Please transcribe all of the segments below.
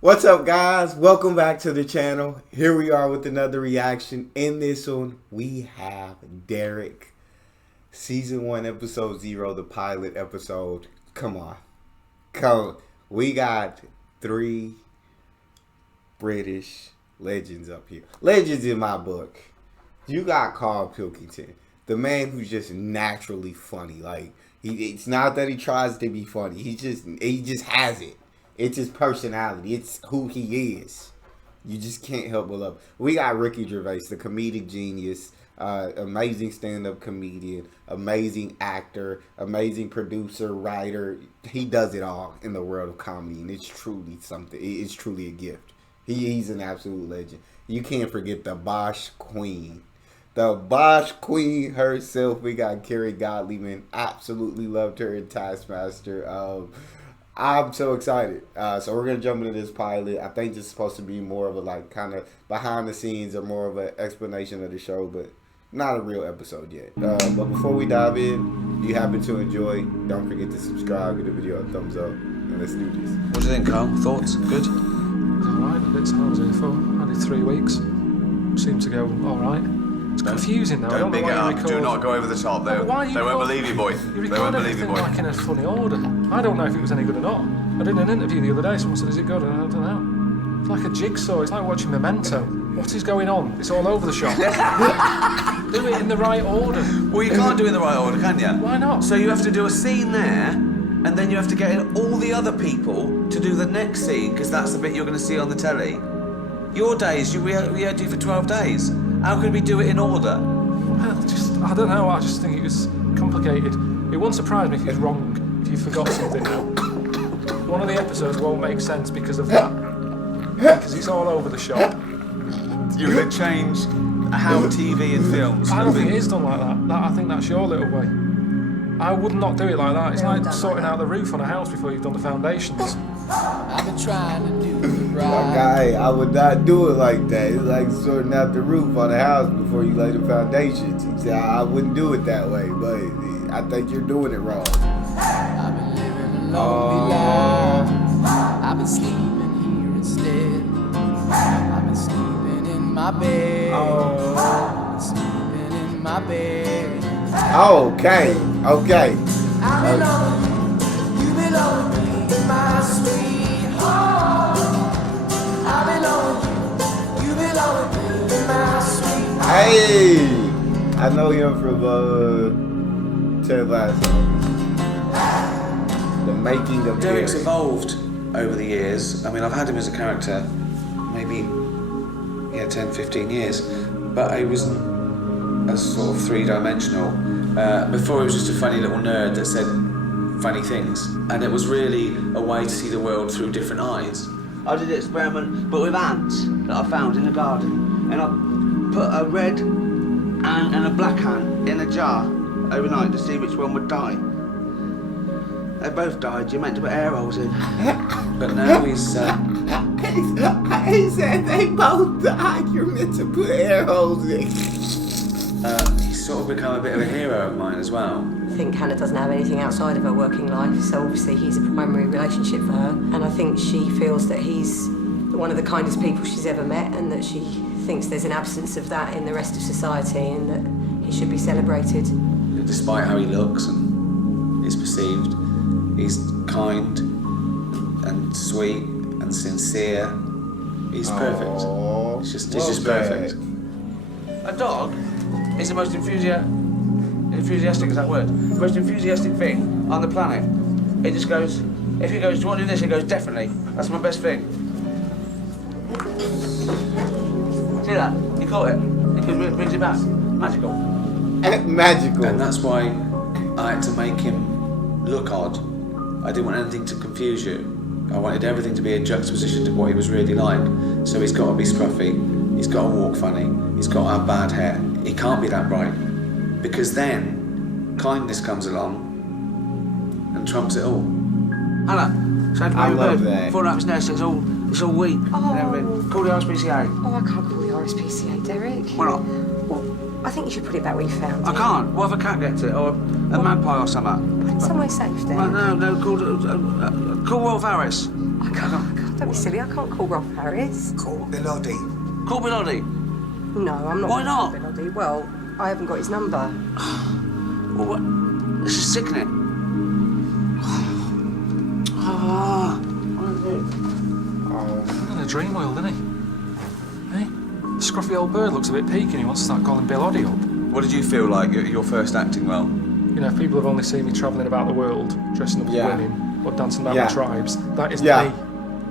What's up, guys? Welcome back to the channel. Here we are with another reaction. In this one, we have Derek. Season 1, episode 0, the pilot episode. Come on. We got 3 British legends up here. Legends in my book. You got Karl Pilkington. The man who's just naturally funny. Like, it's not that he tries to be funny. He just has it. It's his personality. It's who he is. You just can't help but love. We got Gervais, the comedic genius, amazing stand-up comedian, amazing actor, amazing producer, writer. He does it all in the world of comedy, and it's truly something. It's truly a gift. He's an absolute legend. You can't forget the Bosch Queen. The Bosch Queen herself. We got Kerry Godliman. Absolutely loved her in Taskmaster. I'm so excited. So we're going to jump into this pilot. I think this is supposed to be more of a like kind of behind the scenes or more of an explanation of the show, but not a real episode yet. But before we dive in, if you happen to enjoy, don't forget to subscribe, give the video a thumbs up, and let's do this. What do you think, Karl? Thoughts? Good? Alright, a bit I was here for. I did 3 weeks. Seemed to go alright. It's confusing though. Don't big it up. Do not go over the top. They won't believe you, boy. They won't believe you, boy. Like in a funny order. I don't know if it was any good or not. I did an interview the other day. Someone said, "Is it good?" And I don't know. It's like a jigsaw. It's like watching Memento. What is going on? It's all over the shop. Do it in the right order. Well, you can't do it in the right order, can you? Why not? So you have to do a scene there, and then you have to get in all the other people to do the next scene, because that's the bit you're going to see on the telly. Your days, we had you for 12 days. How can we do it in order? Well, I don't know. I just think it was complicated. It won't surprise me if it's wrong, if you forgot something now. One of the episodes won't make sense because of that. Because it's all over the shop. You're going to change how TV and films. I don't think it is done like that. I think that's your little way. I would not do it like that. It's like sorting out the roof on a house before you've done the foundations. I've been trying to do it right. Okay, I would not do it like that. It's like sorting out the roof on a house before you lay the foundations. I wouldn't do it that way, but I think you're doing it wrong. I've been living a lonely life. I've been sleeping here instead. I've been sleeping in my bed. I've been sleeping in my bed. Okay. I belong, you belong with me in my sweet home. I belong, you belong with me in my sweet home. Hey, I know him from Ted Lasso. The making of Derek's Kerry. evolved over the years. I mean, I've had him as a character maybe 10, 15 years, but he wasn't as sort of three-dimensional. Before he was just a funny little nerd that said funny things, and it was really a way to see the world through different eyes. I did an experiment, but with ants that I found in the garden, and I put a red ant and a black ant in a jar overnight to see which one would die. They both died. You meant to put air holes in. But now he's He said they both died. You're meant to put air holes in. he's sort of become a bit of a hero of mine as well. I think Hannah doesn't have anything outside of her working life, so obviously he's a primary relationship for her. And I think she feels that he's one of the kindest people she's ever met, and that she thinks there's an absence of that in the rest of society, and that he should be celebrated. Despite how he looks and is perceived, he's kind and sweet and sincere. He's perfect. Aww, He's just perfect. A dog is the most enthusiastic is that word? The most enthusiastic thing on the planet. It just goes, if he goes, do you want to do this? It goes, definitely. That's my best thing. See that? You caught it. It brings it back. Magical. Magical. And that's why I had to make him look odd. I didn't want anything to confuse you. I wanted everything to be a juxtaposition to what he was really like. So he's got to be scruffy, he's got to walk funny, he's got to have bad hair. He can't be that bright, because then kindness comes along and trumps it all. Hannah, so I love that. Falling out his nest, it's all wheat and everything. Call the RSPCA. Oh, I can't call the RSPCA, Derek. Why not? Well, I think you should put it back where you found it. I can't. What if a cat gets it, or a magpie or something? Put it somewhere safe, Derek. Well, no, call Wolf Harris. I can't. Don't be silly, I can't call Rob Harris. Call Biloddy. Call Biloddy. No, I'm not. Why not? Biloddy. Well, I haven't got his number. Well, what? This is sickening. Ah. In a dream world, isn't he? Hey? The scruffy old bird looks a bit peaky and he wants to start calling Bill Oddie up. What did you feel like your first acting role? You know, if people have only seen me travelling about the world, dressing up as women, or dancing about my tribes, that isn't me.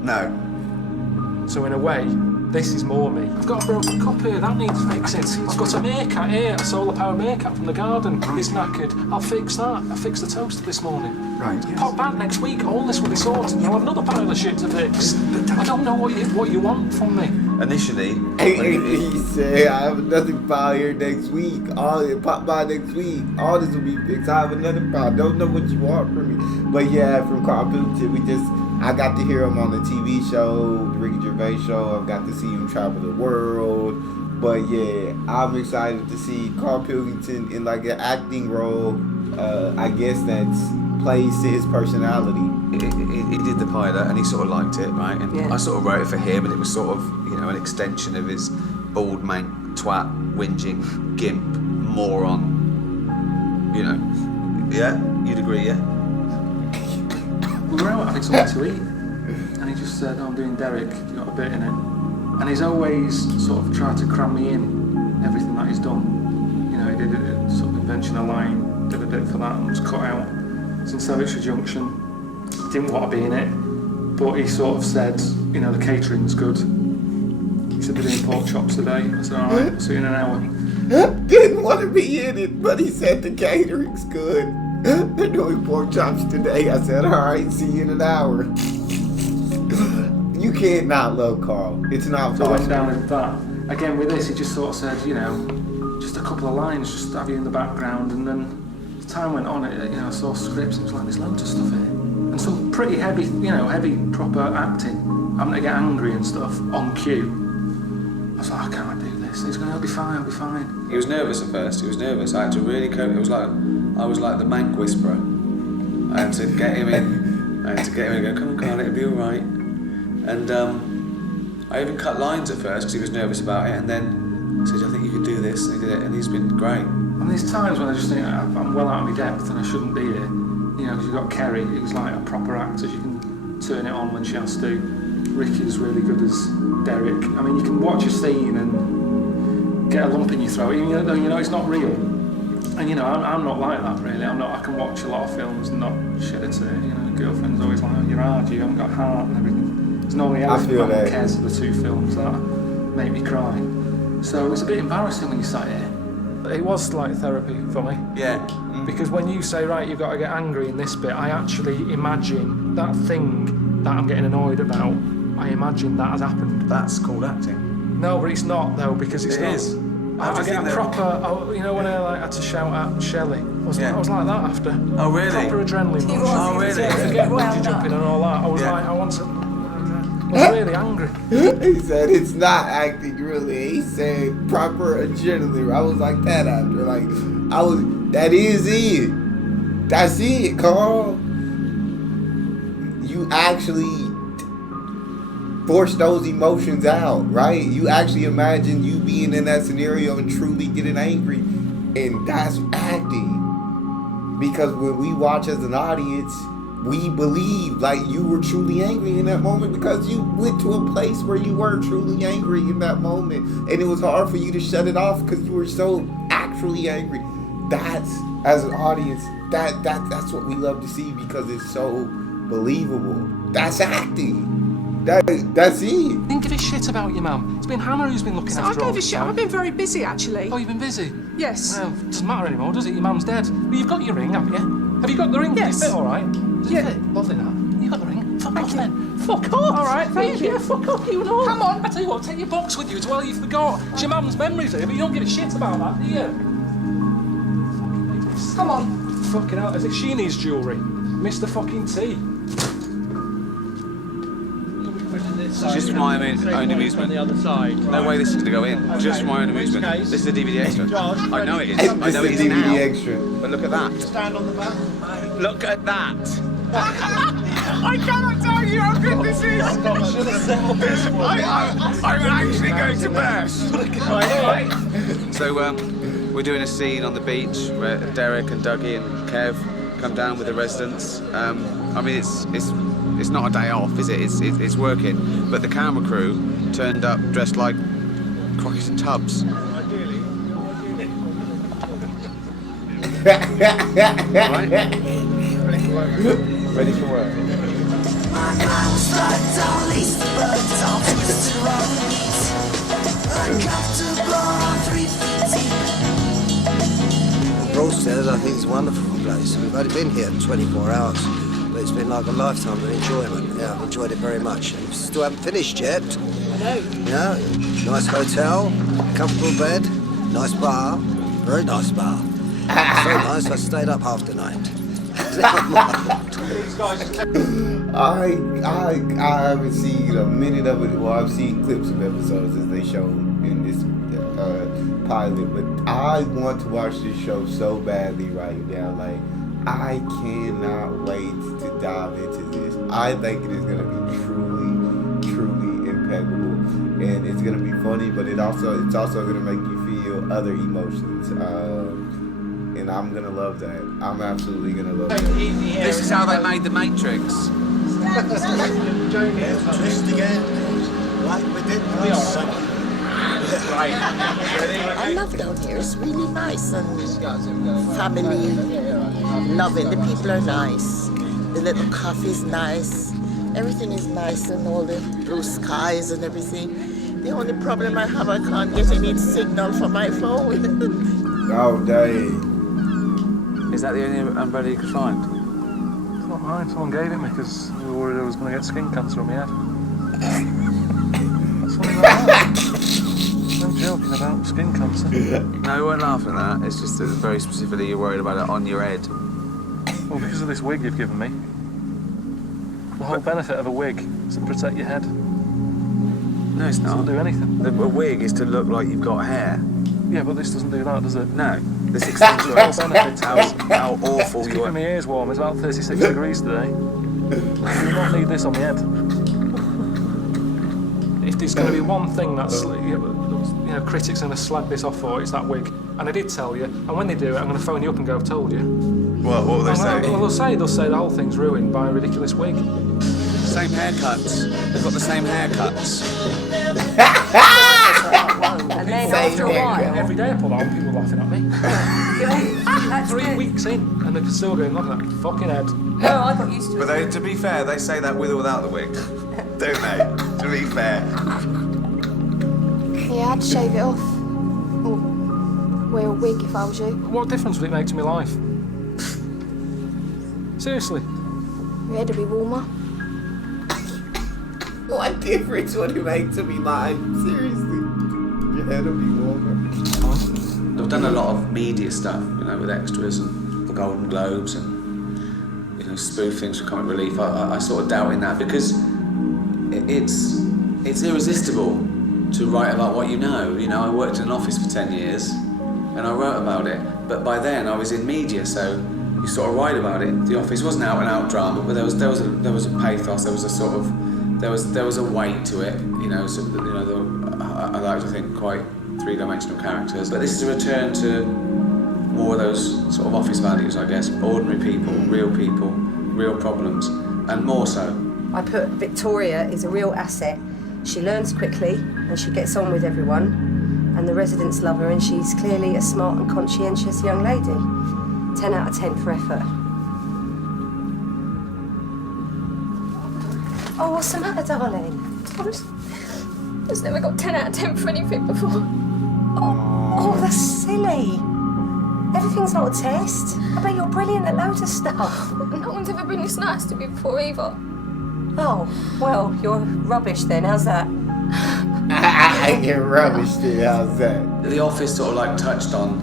No. So in a way, this is more me. I've got a broken cup here, that needs fixing. I've got a meerkat here, a solar power meerkat from the garden. It's knackered. I'll fix that. I fixed the toaster this morning. Right, yes. Pop back next week, all this will be sorted. You'll have another pile of shit to fix. I don't know what you want from me. Initially, He said, I have another file here next week. Pop by next week. All this will be fixed. I have another file. Don't know what you want from me. But yeah, from Karl Pilkington, I got to hear him on the TV show, the Ricky Gervais show. I've got to see him travel the world. But yeah, I'm excited to see Karl Pilkington in like an acting role. I guess that's plays to his personality. he did the pilot and he sort of liked it, right? And I sort of wrote it for him, and it was sort of, you know, an extension of his bald man, twat, whinging, gimp, moron. You know, yeah? You'd agree, yeah? We were out having something to eat, and he just said, I'm doing Derek, you got a bit in it. And he's always sort of tried to cram me in everything that he's done. You know, he did a sort of invention of line, did a bit for that, and was cut out. It's in Sevitshire Junction. Didn't want to be in it, but he sort of said, you know, the catering's good. He said, they're doing pork chops today. I said, alright, I'll see you in an hour. Didn't want to be in it, but he said the catering's good. They're doing pork chops today. I said, alright, see you in an hour. You can't not love Karl. It's not So I went possible. down with that. Again, with this, he just sort of said, you know, just a couple of lines, just have you in the background, and then as time went on, you know, I saw scripts, and it was like, there's loads of stuff here. And some pretty heavy, you know, heavy, proper acting, having to get angry and stuff on cue. I was like, I can't do this. He's going, I'll be fine, I'll be fine. He was nervous at first. He was nervous. I had to really cope. It was like I was like the Mank whisperer. I had to get him in. I had to get him in and go, come on, Karl, it'll be all right. And I even cut lines at first because he was nervous about it. And then I said, I think you could do this. And he did it. And he's been great. And there's times when I just think I'm well out of my depth and I shouldn't be here. You know, because you've got Kerry, who's like a proper actor. She can turn it on when she has to. Ricky's really good as Derek. I mean, you can watch a scene and get a lump in your throat, even though you know it's not real. And you know, I'm not like that really. I can watch a lot of films and not shed a tear. You know, girlfriend's always like, oh, you're hard, you haven't got heart and everything. There's normally Elephant Man and Kes are the two films that make me cry. So it's a bit embarrassing when you sat here. It was like therapy for me. Yeah. Because when you say, right, you've got to get angry in this bit, I actually imagine that thing that I'm getting annoyed about, I imagine that has happened. That's called acting. No, but it's not though, because it's It not. is. I get a proper, you know when I like had to shout at Shelley? I was like that after. Oh, really? Proper adrenaline rush. Oh, really? I forget bungee jumping and all that. I was like, I want to... I was really angry. He said it's not acting really. He said proper adrenaline. I was like that after. That is it. That's it, Karl. You actually force those emotions out, right? You actually imagine you being in that scenario and truly getting angry. And that's acting. Because when we watch as an audience, we believe like you were truly angry in that moment because you went to a place where you were truly angry in that moment. And it was hard for you to shut it off because you were so actually angry. That's, as an audience, that's what we love to see because it's so believable. That's acting. That's it. Didn't give a shit about your mum. It's been Hannah who's been looking after all I gave a this shit. time. I've been very busy, actually. Oh, you've been busy? Yes. Well, it doesn't matter anymore, does it? Your mum's dead. Well, you've got your ring, haven't you? Have you got the ring? Yes. Does it fit all right? Does Yeah. it fit? Lovely that. You got the ring? Fuck off then. Fuck off. All right, thank you. Yeah, fuck off, you and all. Come on. I tell you what, take your box with you as well. You forgot. It's your mum's memories here, but you don't give a shit about that, do you? Come on. Fucking hell, as if she needs jewellery. Mr. fucking T. Just for my own amusement. No way this is going to go in. Just for my own amusement. This is a DVD extra. I know it is. I know it is now. DVD extra. But look at that. Stand on the back. Look at that. I cannot tell you how good this is. I'm actually going to burst. So we're doing a scene on the beach where Derek and Dougie and Kev come down with the residents. I mean, it's not a day off, is it? It's working. But the camera crew turned up dressed like Crockett and Tubbs. Right? Ready for work. Broadstairs, I think it's a wonderful place. We've only been here 24 hours, but it's been like a lifetime of enjoyment. Yeah, I've enjoyed it very much. And we still haven't finished yet. No. Yeah, nice hotel, comfortable bed, nice bar, very nice bar. So nice, I stayed up half the night. I haven't seen a minute of it. Well, I've seen clips of episodes as they show in this pilot, but I want to watch this show so badly right now. Like, I cannot wait to dive into this. I think it is going to be truly impeccable, and it's going to be funny, but it's also going to make you feel other emotions. And I'm gonna love that. I'm absolutely gonna love that. This is how they made the Matrix. Twist again, like we did last summer. I love down here. It's really nice and family loving. The people are nice. The little coffee's nice. Everything is nice and all the blue skies and everything. The only problem I have, I can't get any signal for my phone. Oh, dang. Is that the only umbrella you could find? It's not mine. Someone gave it me because we were worried I was going to get skin cancer on my head. That's something like that. No joking about skin cancer. No, we weren't laughing at that. It's just that very specifically you're worried about it on your head. Well, because of this wig you've given me. The whole benefit of a wig is to protect your head. No, it's It not. doesn't do anything. A wig is to look like you've got hair. Yeah, but this doesn't do that, does it? No. This accentuates how awful It's you keeping are. my ears warm. It's about 36 degrees today. I do not need this on my head. If there's going to be one thing that's, critics are going to slag this off for, it's that wig. And I did tell you. And when they do it, I'm going to phone you up and go, I've told you. What will they say? Well, they'll say the whole thing's ruined by a ridiculous wig. Same haircuts. They've got the same haircuts. And then after a while, Every day I pull that on, people laughing at me. that's 3 good. weeks in, and they're still going, look at that fucking head. No, I got used to it. But to be fair, they say that with or without the wig. Don't they? To be fair. Yeah, I'd shave it off. Or wear a wig if I was you. What difference would it make to my life? Seriously. Your head would be warmer. What difference would it make to me, like, seriously? Your head will be warmer. I've done a lot of media stuff, with extras and the Golden Globes and, spoof things for Comic Relief. I sort of doubt in that because it's irresistible to write about what you know. I worked in an office for 10 years and I wrote about it, but by then I was in media, so you sort of write about it. The Office wasn't out and out drama, but there was a pathos. There was a sort of there was a weight to it. I like to think quite three-dimensional characters. But this is a return to more of those sort of office values, I guess. Ordinary people, real problems, and more so. I put Victoria is a real asset. She learns quickly and she gets on with everyone, and the residents love her, and she's clearly a smart and conscientious young lady. 10 out of 10 for effort. Oh, what's the matter, darling? I just never got 10 out of 10 for anything before. Oh, that's silly. Everything's not a test. I bet you're brilliant at loads of stuff. No one's ever been this nice to me before either. Oh, well, you're rubbish then. How's that? I get rubbish then. How's that? The Office sort of touched on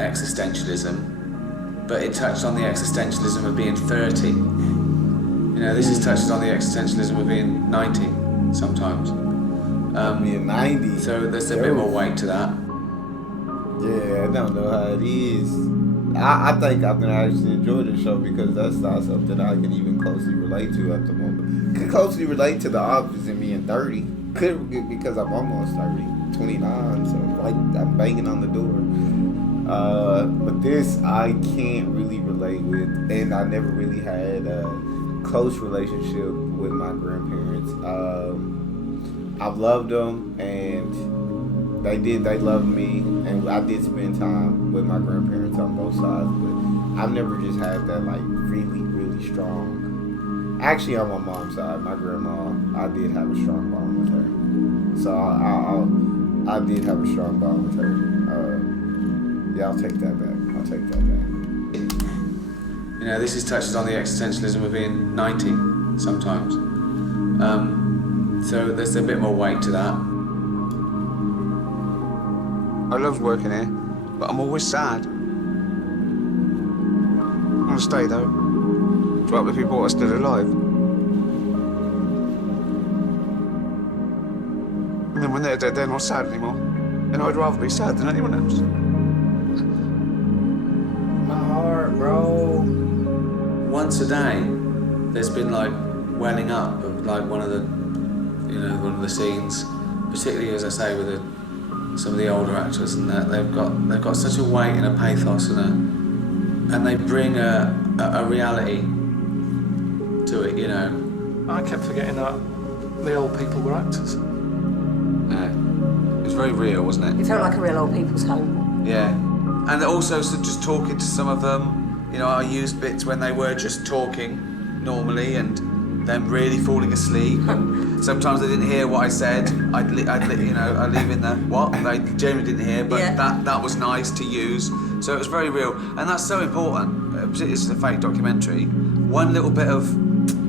existentialism, but it touched on the existentialism of being 30. This is touches on the existentialism of being 90 sometimes. Being 90. So there's a bit more weight to that. Yeah, I don't know how it is. I think I've been actually enjoying the show because that's not something I can even closely relate to at the moment. Could closely relate to The Office and being 30. Could because I'm almost 30, 29, so like I'm banging on the door. But this I can't really relate with, and I never really had a close relationship with my grandparents. I've loved them, and they loved me, and I did spend time with my grandparents on both sides, but I've never just had that like really, really strong. Actually, on my mom's side, my grandma, I did have a strong bond with her. So I did have a strong bond with her. Yeah, I'll take that back. You know, this touches on the existentialism of being 90 sometimes. So there's a bit more weight to that. I love working here, but I'm always sad. I want to stay though, to help the people that are still alive. And then when they're dead, they're not sad anymore. And I'd rather be sad than anyone else. My heart, bro. Once a day, there's been like welling up of like one of the scenes, particularly as I say with some of the older actors, and that they've got such a weight and a pathos and they bring a reality to it, you know. I kept forgetting that the old people were actors. Yeah, it was very real, wasn't it? It felt like a real old people's home. Yeah, and also so just talking to some of them, you know, I used bits when they were just talking normally and them really falling asleep. And sometimes they didn't hear what I said. I'd leave in the what they genuinely didn't hear, but that was nice to use. So it was very real, and that's so important. Particularly this is a fake documentary. One little bit of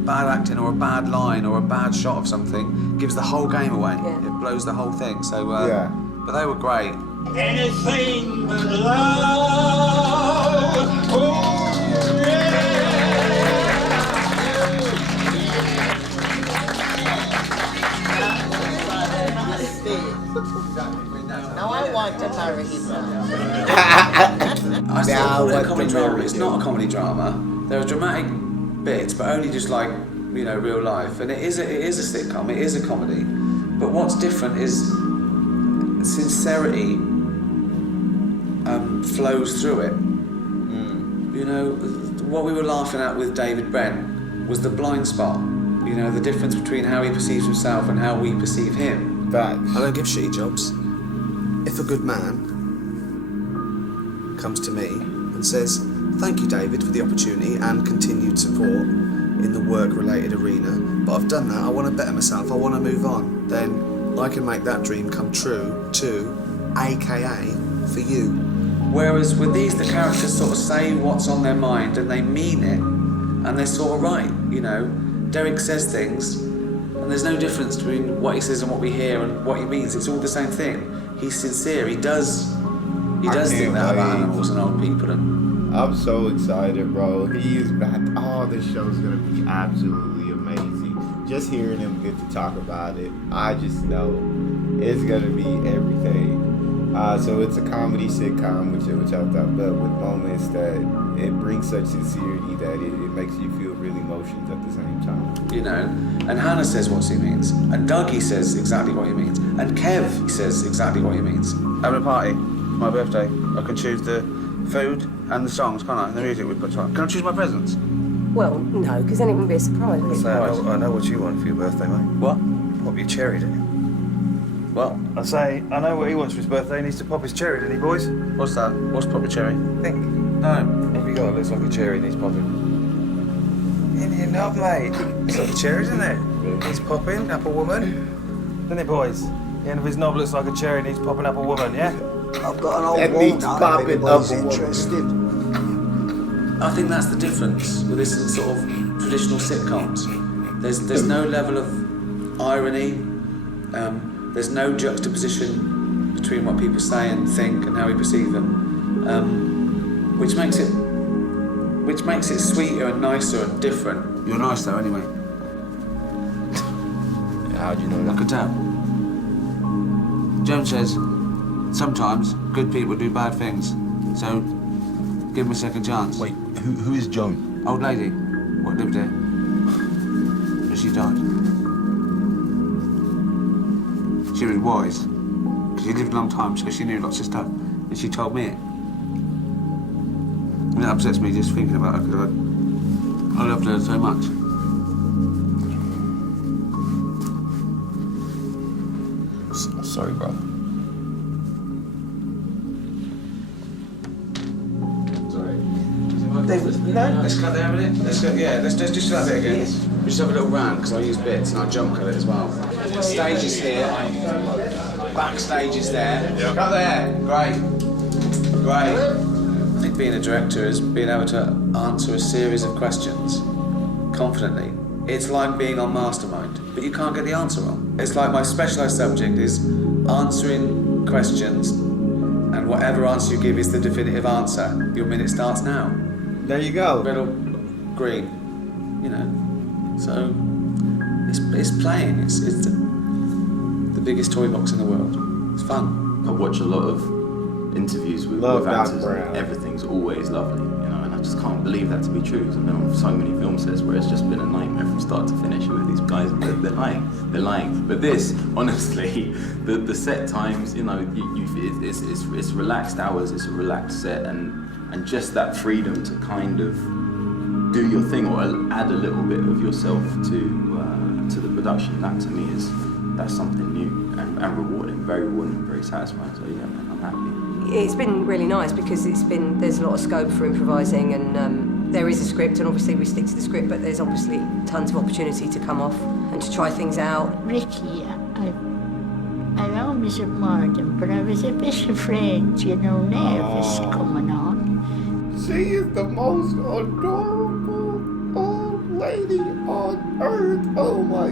bad acting or a bad line or a bad shot of something gives the whole game away. Yeah. It blows the whole thing. So but they were great. Anything but love. Oh, yeah. Now I want to marry him now. I still call it a comedy drama. It's not a comedy drama. There are dramatic bits, but only just like, you know, real life. And it is a sitcom. It is a comedy. But what's different is sincerity flows through it. You know, what we were laughing at with David Brent was the blind spot. You know, the difference between how he perceives himself and how we perceive him. Facts. I don't give shitty jobs. If a good man comes to me and says, "Thank you, David, for the opportunity and continued support in the work-related arena, but I've done that, I want to better myself, I want to move on," then I can make that dream come true too, AKA for you. Whereas with these, the characters sort of say what's on their mind and they mean it, and they're sort of right, you know. Derek says things, and there's no difference between what he says and what we hear and what he means. It's all the same thing. He's sincere. He does think that about animals and old people. And I'm so excited, bro. He is back. Oh, this show's gonna be absolutely amazing. Just hearing him get to talk about it, I just know it's gonna be everything. So it's a comedy sitcom, which I thought, but with moments that it brings such sincerity that it makes you feel real emotions at the same time. You know, and Hannah says what she means, and Dougie says exactly what he means, and Kev says exactly what he means. Having a party, my birthday. I can choose the food and the songs, can't I? And the music we put on. Can I choose my presents? Well, no, because then it wouldn't be a surprise. Would it? I know what you want for your birthday, mate. What? Pop your cherry, don't you? What? I say, I know what he wants for his birthday. He needs to pop his cherry, doesn't he, boys? What's that? What's proper cherry? Think. No. What have you got that looks like a cherry needs popping? Indian knob, mate. It's like a cherry, isn't it? Needs popping, up a woman. Doesn't it, boys? The end of his knob looks like a cherry needs popping up a woman, yeah? I've got an old That needs walnut if popping anybody's up a woman. interested. I think that's the difference with this sort of traditional sitcoms. There's no level of irony. There's no juxtaposition between what people say and think and how we perceive them, which makes it sweeter and nicer and different. You're nice though, anyway. How do you know I could tell. Joan says, sometimes good people do bad things. So, give him a second chance. Wait, who is Joan? Old lady, what lived there. But she died. She was wise. She lived a long time, so she knew lots of stuff. And she told me it. And it upsets me just thinking about her, because I loved her so much. Sorry, brother. Let's cut there a minute. Let's go, yeah, let's just do that bit again. We just have a little round, because I use bits and I jump cut it as well. Stage is here. Backstage is there. Yep. Cut there. Great. Great. I think being a director is being able to answer a series of questions confidently. It's like being on Mastermind, but you can't get the answer wrong. It's like my specialised subject is answering questions, and whatever answer you give is the definitive answer. Your minute starts now. There you go. Red or green, you know. So it's playing. It's the biggest toy box in the world. It's fun. I watch a lot of interviews with actors, and everything's always lovely, you know, and I just can't believe that to be true, because I've been on so many film sets where it's just been a nightmare from start to finish with these guys. They're lying. But this, honestly, the set times, you know, it's relaxed hours, it's a relaxed set, and just that freedom to kind of do your thing or add a little bit of yourself to the production. That to me that's something new and rewarding, very rewarding, very satisfying. So yeah, man, I'm happy. It's been really nice because there's a lot of scope for improvising, and there is a script, and obviously we stick to the script, but there's obviously tons of opportunity to come off and to try things out. Ricky, I always admired him, but I was a bit afraid, you know, nervous coming on. She is the most adorable old lady on earth. Oh my,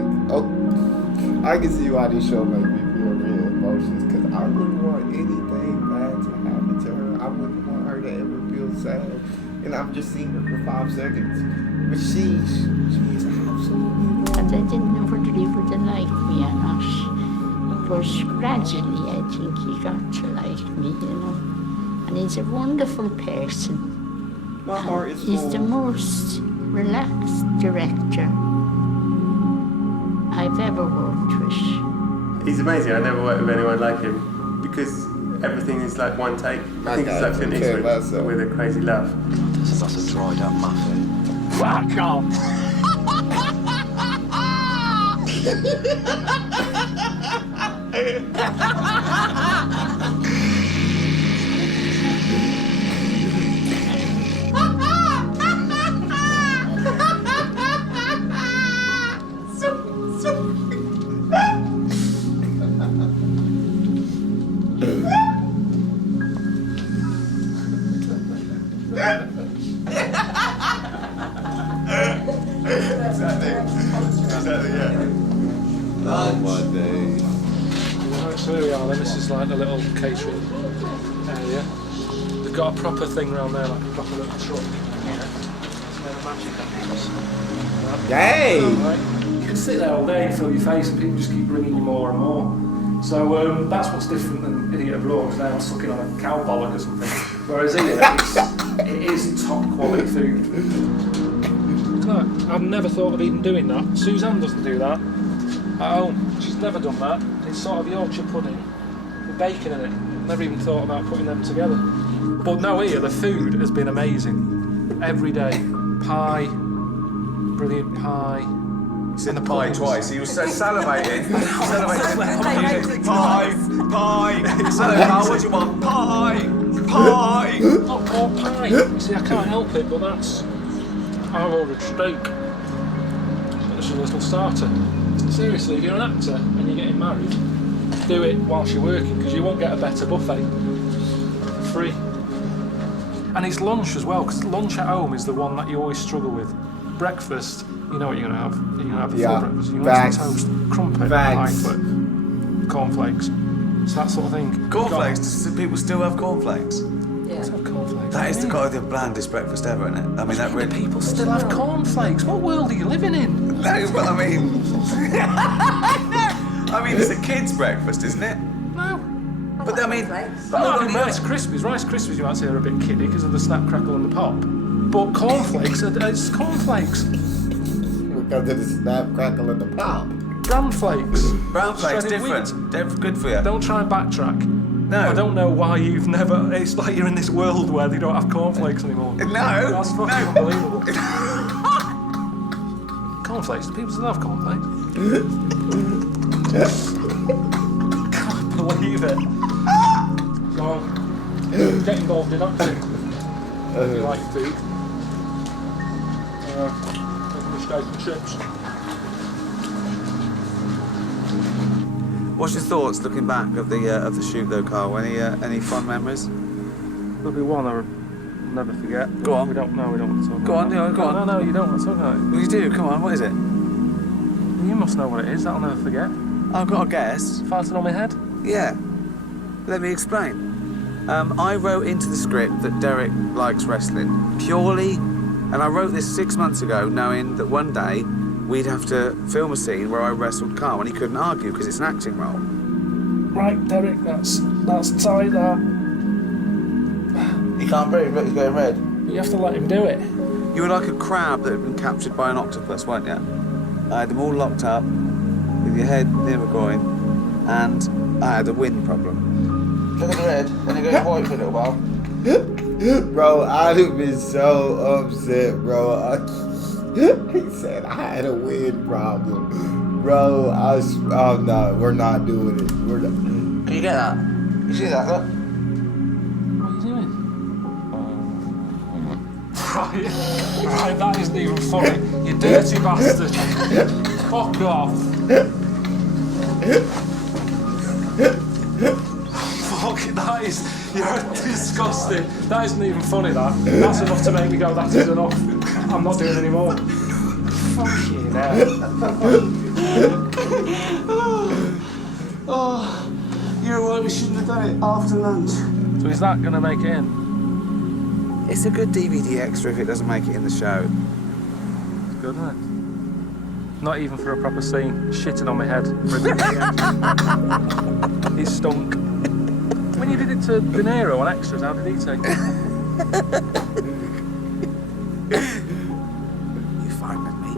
I can see why this show made me feel real emotions, because I wouldn't want anything bad to happen to her. I wouldn't want her to ever feel sad. And I've just seen her for 5 seconds. But she is absolutely. And I didn't know whether he would have liked me or not. But gradually I think he got to like me, you know. And he's a wonderful person. My heart is He's the most relaxed director I've ever worked with. He's amazing. I never worked with anyone like him because everything is like one take. I think it's like Clint Eastwood with a crazy love. That's a dried up muffin. Fuck off! So here we are then, this is like the little catering area. They've got a proper thing around there, like a proper little truck. Yay! You can sit there all day and fill your face and people just keep bringing you more and more. So that's what's different than Idiot Abroad, because they're sucking on a cow bollock or something. Whereas here, it is top quality food. Look, I've never thought of even doing that. Suzanne doesn't do that at home. She's never done that. It's sort of Yorkshire pudding with bacon in it. Never even thought about putting them together. But no, here, the food has been amazing. Every day. Pie, brilliant pie. He's in the pie twice. He was so salivating. Pie. Hello, Karl, what do you want? Pie. Not pork pie. You see, I can't help it, but that's... I've ordered steak. But this is a little starter. Seriously, if you're an actor and you're getting married, do it whilst you're working, because you won't get a better buffet. Free. And it's lunch as well, because lunch at home is the one that you always struggle with. Breakfast, you know what you're going to have. You're going to have the full breakfast. You're going to have some toast, crumpet, pie flip, cornflakes. It's that sort of thing. Cornflakes? Do people still have cornflakes? Yeah. Cornflakes. That is the blandest breakfast ever, isn't it? I mean, that really... People still have cornflakes. What world are you living in? No, but I mean... it's a kid's breakfast, isn't it? No. But I mean, Rice Krispies. Rice Krispies, you might say, are a bit kiddie because of the snap, crackle, and the pop. But cornflakes, it's cornflakes. Because of the snap, crackle, and the pop. Bran flakes. Brown flakes, different. They're good for you. Don't try and backtrack. No. I don't know why you've never. It's like you're in this world where they don't have cornflakes anymore. No. That's fucking unbelievable. Cornflakes? Do people still have cornflakes? Can't believe it. So, get involved in acting. If you like food. Steak and chips. What's your thoughts looking back of the shoot though, Karl? Any fond memories? There'll be one I'll never forget. Go on. We don't want to talk Go on, about it. go on. No, you don't want to talk about it. Well, you do. Come on. What is it? You must know what it is. That'll never forget. I've got a guess. Farting on my head? Yeah. Let me explain. I wrote into the script that Derek likes wrestling purely, and I wrote this 6 months ago, knowing that one day we'd have to film a scene where I wrestled Karl, and he couldn't argue because it's an acting role. Right, Derek, that's tight, that. He can't breathe, look, he's going red. You have to let him do it. You were like a crab that had been captured by an octopus, weren't you? I had them all locked up, with your head near my groin, and I had a wind problem. Look at the red, and it goes white for a little while. Bro, I'd have been so upset, bro. He said I had a wind problem. Bro, oh no, we're not doing it. We're not. Can you get that? You see that, look? What are you doing? Right, that isn't even funny. You dirty bastard. Fuck off. Fuck, that is, you're disgusting. That isn't even funny, that. That's enough to make me go, that is enough. I'm not doing any more. Fuck you now. Oh, you're right, we shouldn't have done it after lunch. So is that going to make it in? It's a good DVD extra if it doesn't make it in the show. It's good, isn't it? Not even for a proper scene. Shitting on my head. It stunk. When you did it to De Niro on Extras, how did he take it? You fine with me?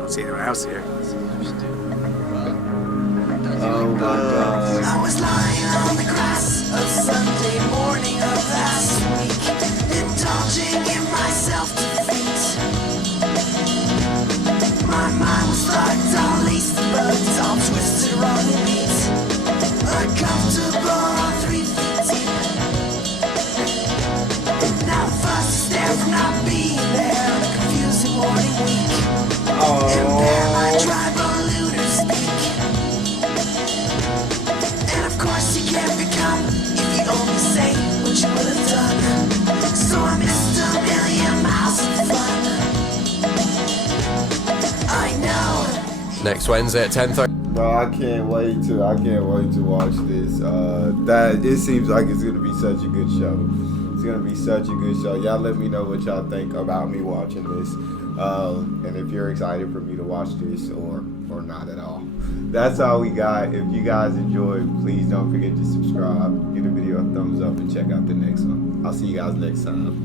I'll see anyone else here. Oh my God. I was lying on the grass of Sunday morning of last week, indulging in my self-defeat. My mind was fucked, all laced and bugged, all twisted, wrong and beat. Uncomfortable on 3 feet deep. Now the fuss is there from not being there on a confusing morning week. Impair my tribal looter speak. And of course you can't become if you only say what you would have done. So I missed a million miles of fun. I know. Next Wednesday at 10:30. Bro, I can't wait to watch this. It seems like it's gonna be such a good show. It's gonna be such a good show. Y'all let me know what y'all think about me watching this. And if you're excited for me to watch this or not at all. That's all we got. If you guys enjoyed, please don't forget to subscribe, give the video a thumbs up, and check out the next one. I'll see you guys next time.